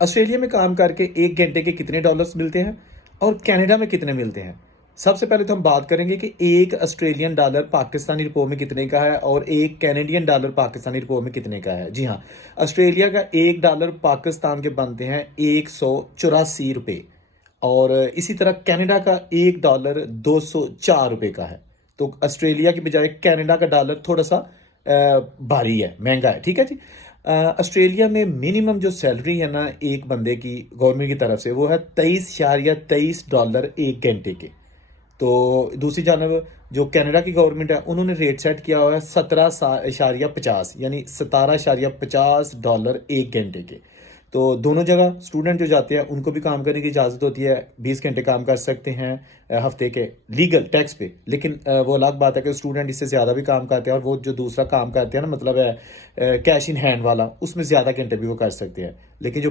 Australia में काम करके 1 घंटे के कितने डॉलर्स मिलते हैं और कनाडा में कितने मिलते हैं। सबसे पहले तो हम बात करेंगे कि एक ऑस्ट्रेलियन डॉलर पाकिस्तानी रुपयों में कितने का है और एक कैनेडियन डॉलर पाकिस्तानी रुपयों में कितने का है। जी हाँ, ऑस्ट्रेलिया का $1 पाकिस्तान के बनते हैं 184 रुपये और इसी तरह कनाडा का $1 204 का है। तो ऑस्ट्रेलिया की बजाय कनाडा का डॉलर थोड़ा सा भारी है, महंगा है। ठीक है जी। ऑस्ट्रेलिया में मिनिमम जो सैलरी है ना एक बंदे की गवर्नमेंट की तरफ से, वो है $23.23 1 घंटे के। तो दूसरी जानब जो कनाडा की गवर्नमेंट है उन्होंने रेट सेट किया हुआ है 17.50 यानी $17.50 1 घंटे के। तो दोनों जगह स्टूडेंट जो जाते हैं उनको भी काम करने की इजाज़त होती है, 20 घंटे काम कर सकते हैं हफ्ते के लीगल टैक्स पे। लेकिन वो अलग बात है कि स्टूडेंट इससे ज़्यादा भी काम करते हैं और वो जो दूसरा काम करते हैं ना, मतलब है कैश इन हैंड वाला, उसमें ज़्यादा घंटे भी वो कर सकते हैं। लेकिन जो